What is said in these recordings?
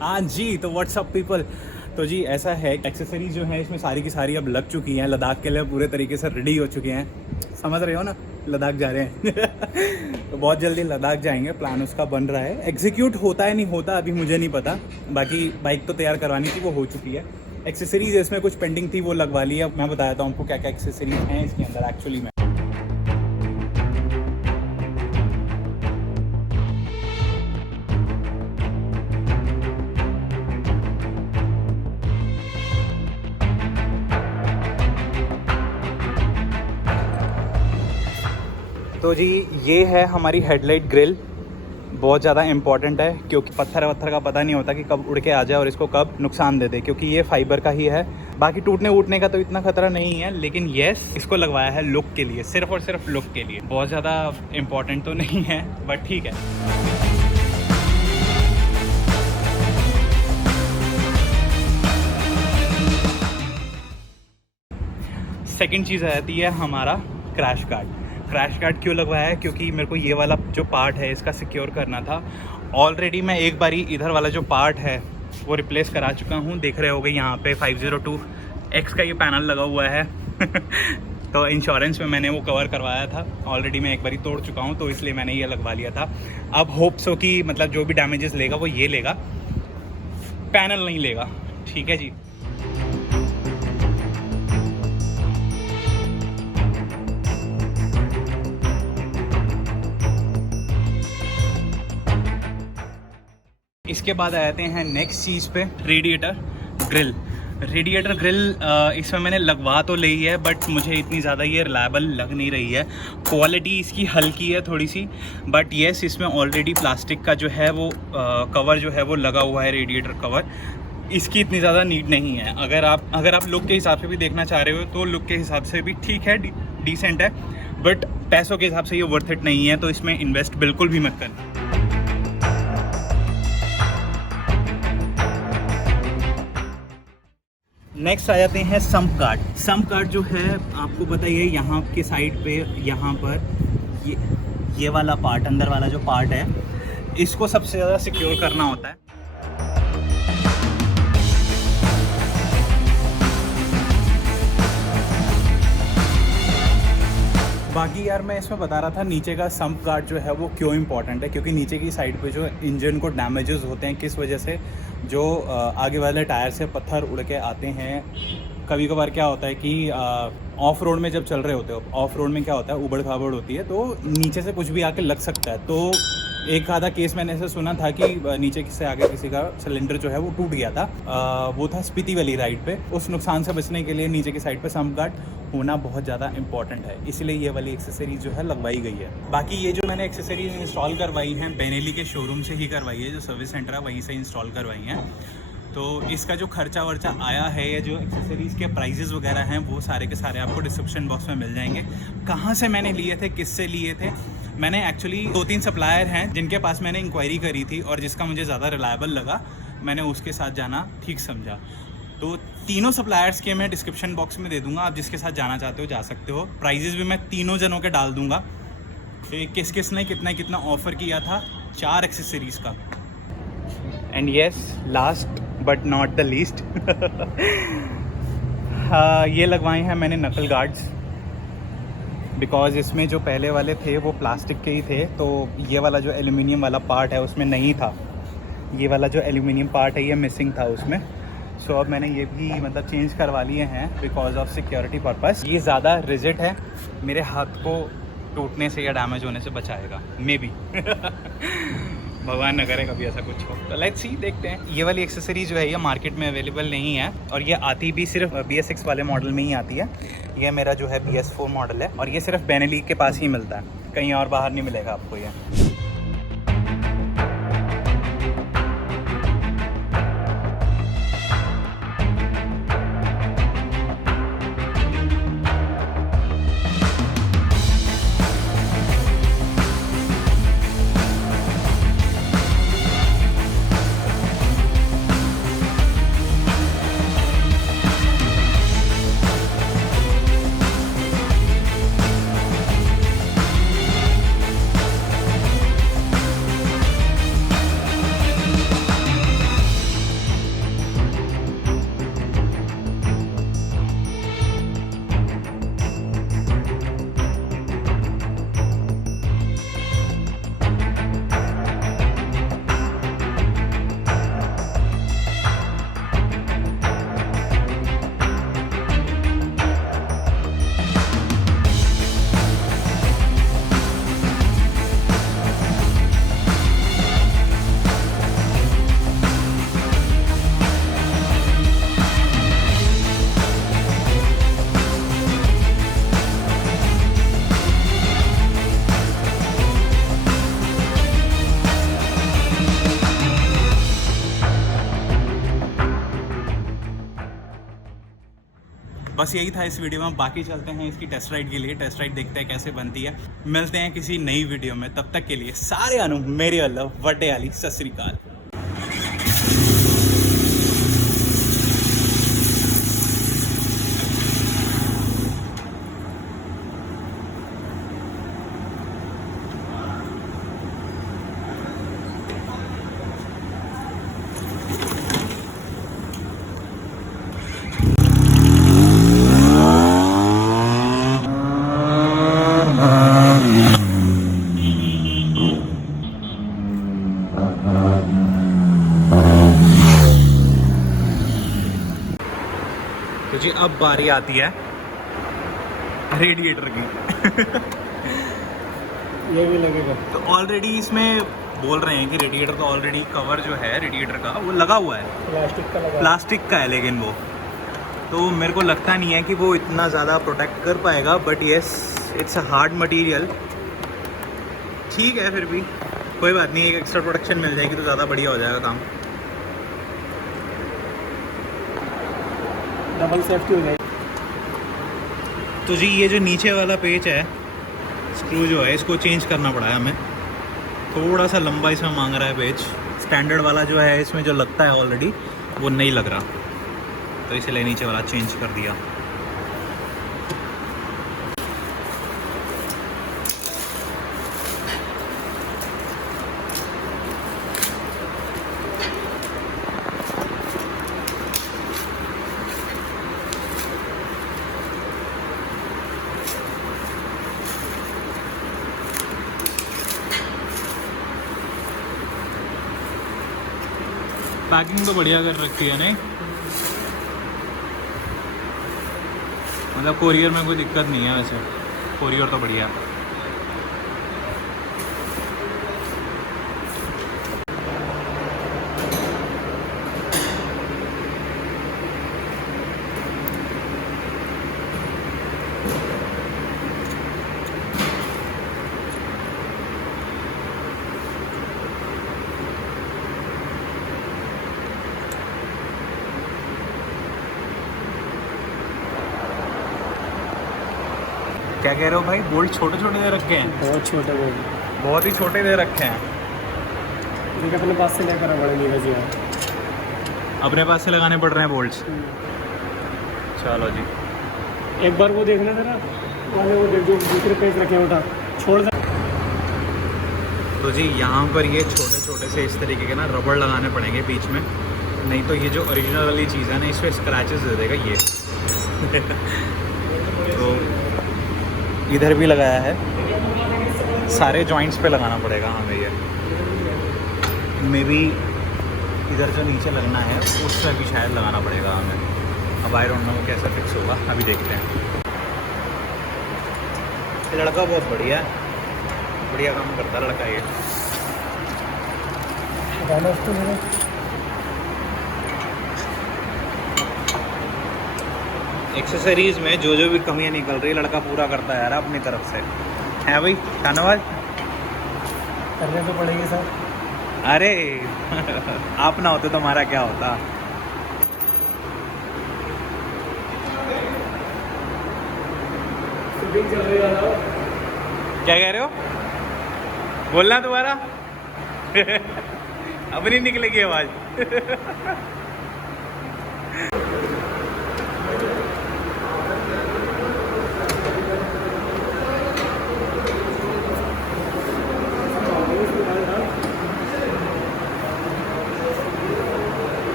हाँ जी, तो WhatsApp people. तो जी ऐसा है, एक्सेसरीज जो है इसमें सारी की सारी अब लग चुकी हैं, लद्दाख के लिए पूरे तरीके से रेडी हो चुके हैं। समझ रहे हो ना, लद्दाख जा रहे हैं। तो बहुत जल्दी लद्दाख जाएंगे, प्लान उसका बन रहा है। एग्जीक्यूट होता है नहीं होता अभी मुझे नहीं पता, बाकी बाइक तो तैयार करवानी थी, वो हो चुकी है। एक्सेसरीज इसमें कुछ पेंडिंग थी, वो लगवा ली। अब मैं बताता हूँ आपको क्या क्या एक्सेसरीज हैं इसके अंदर एक्चुअली में। तो जी ये है हमारी हेडलाइट ग्रिल, बहुत ज़्यादा इंपॉर्टेंट है क्योंकि पत्थर वत्थर का पता नहीं होता कि कब उड़ के आ जाए और इसको कब नुकसान दे दे, क्योंकि ये फाइबर का ही है। बाकी टूटने वूटने का तो इतना खतरा नहीं है, लेकिन येस इसको लगवाया है लुक के लिए, सिर्फ और सिर्फ लुक के लिए। बहुत ज़्यादा इंपॉर्टेंट तो नहीं है बट ठीक है। सेकंड चीज़ आ जाती है हमारा क्रैश गार्ड। क्रैश गार्ड क्यों लगवाया है? क्योंकि मेरे को ये वाला जो पार्ट है इसका सिक्योर करना था। ऑलरेडी मैं एक बारी इधर वाला जो पार्ट है वो रिप्लेस करा चुका हूँ। देख रहे होगे यहाँ पे 502X का ये पैनल लगा हुआ है। तो इंश्योरेंस में मैंने वो कवर करवाया था, ऑलरेडी मैं एक बारी तोड़ चुका हूँ, तो इसलिए मैंने ये लगवा लिया था। अब होप्स हो कि मतलब जो भी डैमेजेस लेगा वो ये लेगा, पैनल नहीं लेगा। ठीक है जी। इसके बाद आ जाते हैं नेक्स्ट चीज़ पे, रेडिएटर ग्रिल। रेडिएटर ग्रिल इसमें मैंने लगवा तो ली है, बट मुझे इतनी ज़्यादा ये रिलायबल लग नहीं रही है। क्वालिटी इसकी हल्की है थोड़ी सी, बट येस इसमें ऑलरेडी प्लास्टिक का जो है वो कवर जो है वो लगा हुआ है, रेडिएटर कवर। इसकी इतनी ज़्यादा नीड नहीं है। अगर आप लुक के हिसाब से भी देखना चाह रहे हो तो लुक के हिसाब से भी ठीक है, डिसेंट है, बट पैसों के हिसाब से ये वर्थ इट नहीं है, तो इसमें इन्वेस्ट बिल्कुल भी मत करना। नेक्स्ट आ जाते हैं सम्प गार्ड। सम्प गार्ड जो है आपको बताइए, यहाँ के साइड पे यहाँ पर ये वाला पार्ट, अंदर वाला जो पार्ट है, इसको सबसे ज़्यादा सिक्योर करना होता है। बाकी यार मैं इसमें बता रहा था नीचे का सम्प गार्ड जो है वो क्यों इंपॉर्टेंट है, क्योंकि नीचे की साइड पे जो इंजन को डैमेजेस होते हैं किस वजह से, जो आगे वाले टायर से पत्थर उड़ के आते हैं। कभी कभार क्या होता है कि ऑफ रोड में जब चल रहे होते हो, ऑफ रोड में क्या होता है, उबड़ खाबड़ होती है, तो नीचे से कुछ भी आके लग सकता है। तो एक आधा केस मैंने ऐसे सुना था कि नीचे से आगे किसी का सिलेंडर जो है वो टूट गया था। वो था स्पीति वाली राइड पे। उस नुकसान से बचने के लिए नीचे की साइड पे सम्प गार्ड होना बहुत ज़्यादा इंपॉर्टेंट है, इसलिए ये वाली एक्सेसरीज जो है लगवाई गई है। बाकी ये जो मैंने एक्सेसरीज इंस्टॉल करवाई हैं बेनेली के शोरूम से ही करवाई है, जो सर्विस सेंटर है वहीं से इंस्टॉल करवाई हैं। तो इसका जो खर्चा वर्चा आया है, या जो एक्सेसरीज़ के प्राइजेज़ वगैरह हैं, वो सारे के सारे आपको डिस्क्रिप्शन बॉक्स में मिल जाएंगे। कहाँ से मैंने लिए थे, किससे लिए थे, मैंने एक्चुअली 2-3 सप्लायर हैं जिनके पास मैंने इंक्वायरी करी थी, और जिसका मुझे ज़्यादा रिलायबल लगा मैंने उसके साथ जाना ठीक समझा। तो तीनों सप्लायर्स के मैं डिस्क्रिप्शन बॉक्स में दे दूँगा, आप जिसके साथ जाना चाहते हो जा सकते हो। प्राइजेज़ भी मैं तीनों जनों के डाल दूँगा, किस किस ने कितना कितना ऑफ़र किया था 4 एक्सेसरीज़ का। And yes, last but not the least, ये लगवाए हैं मैंने नकल गार्ड्स, बिकॉज़ इसमें जो पहले वाले थे वो प्लास्टिक के ही थे, तो ये वाला जो एल्युमिनियम वाला पार्ट है उसमें नहीं था। ये वाला जो एल्युमिनियम पार्ट है ये मिसिंग था उसमें। सो अब मैंने ये भी मतलब चेंज करवा लिए हैं बिकॉज ऑफ सिक्योरिटी पर्पस। ये ज़्यादा रिजिड है, मेरे हाथ को टूटने से या डैमेज होने से बचाएगा, मे बी। भगवान न करे कभी ऐसा कुछ हो। तो लेट्स सी, देखते हैं। ये वाली एक्सेसरी जो है ये मार्केट में अवेलेबल नहीं है, और ये आती भी सिर्फ BS6 वाले मॉडल में ही आती है। ये मेरा जो है BS4 मॉडल है, और ये सिर्फ बेनेली के पास ही मिलता है, कहीं और बाहर नहीं मिलेगा आपको ये। बस यही था इस वीडियो में। बाकी चलते हैं इसकी टेस्ट राइड के लिए, टेस्ट राइड देखते हैं कैसे बनती है। मिलते हैं किसी नई वीडियो में, तब तक के लिए सारे अनु मेरे वाला वड्डे वाली सत श्री अकाल। तो जी अब बारी आती है रेडिएटर की। ये भी लगेगा। तो ऑलरेडी इसमें बोल रहे हैं कि रेडिएटर तो ऑलरेडी कवर जो है रेडिएटर का वो लगा हुआ है, प्लास्टिक का है, लेकिन वो तो मेरे को लगता नहीं है कि वो इतना ज़्यादा प्रोटेक्ट कर पाएगा। But yes, it's a hard material. ठीक है, फिर भी कोई बात नहीं, एक एक्स्ट्रा प्रोटेक्शन मिल जाएगी तो ज़्यादा बढ़िया हो जाएगा काम। डबल सेफ्टी हो जाएगी। तो जी ये जो नीचे वाला पेच है, स्क्रू जो है, इसको चेंज करना पड़ा है हमें। थोड़ा सा लंबा इसमें मांग रहा है पेच। स्टैंडर्ड वाला जो है इसमें जो लगता है ऑलरेडी वो नहीं लग रहा, तो इसलिए नीचे वाला चेंज कर दिया। पैकिंग तो बढ़िया कर रखी है, नहीं मतलब कोरियर में कोई दिक्कत नहीं है। वैसे कोरियर तो बढ़िया है। क्या कह रहे हो भाई? बोल्ट छोटे छोटे दे रखे हैं? बहुत छोटे बोल, बहुत ही छोटे दे रखे हैं। लेकिन अपने पास से लेकर बड़े नहीं बजे अपने पास से लगाने पड़ रहे हैं बोल्ट्स। चलो जी, एक बार वो देखना जरा वाले, वो देख जो दूसरे पेज रखे हैं, उठा छोड़ दे। तो जी यहाँ पर ये छोटे छोटे से इस तरीके के ना रबड़ लगाने पड़ेंगे बीच में, नहीं तो ये जो ओरिजिनल वाली चीज़ है ना, इस पर स्क्रैचेस दे देगा ये। तो इधर भी लगाया है, सारे जॉइंट्स पे लगाना पड़ेगा हमें ये। मे बी इधर जो नीचे लगना है उससे भी शायद लगाना पड़ेगा हमें। अब आई डोंट नो कैसे फिक्स होगा, अभी देखते हैं। ये लड़का बहुत बढ़िया है, बढ़िया काम करता है लड़का ये। एक्सेसरीज में जो भी कमियां निकल रही लड़का पूरा करता है यार अपनी तरफ से। है भाई, धन्यवाद। करने तो पड़ेगी सर। अरे आप ना होते तो हमारा क्या होता। क्या कह रहे हो? बोलना दोबारा। अब नहीं निकलेगी आवाज।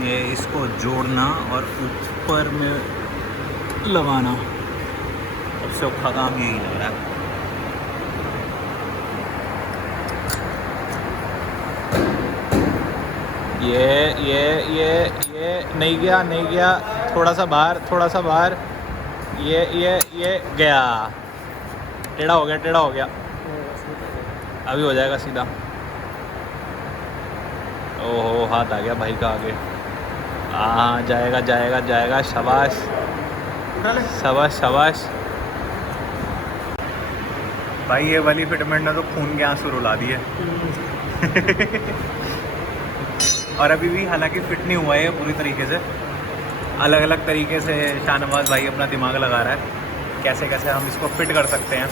ये इसको जोड़ना और ऊपर में लगाना सबसे औखा काम यही लग रहा है। ये नहीं गया, नहीं गया, थोड़ा सा बाहर, थोड़ा सा बाहर। ये गया, टेढ़ा हो गया, टेढ़ा हो गया। अभी हो जाएगा सीधा। ओहो, हाथ आ गया भाई का आगे। हाँ जाएगा जाएगा जाएगा, शाबाश शाबाश शाबाश। भाई ये वाली फिटमेंट ने तो खून के आंसू रुला दिए। और अभी भी हालांकि फिट नहीं हुआ है पूरी तरीके से, अलग अलग तरीके से शाहनवाज भाई अपना दिमाग लगा रहा है कैसे कैसे हम इसको फिट कर सकते हैं।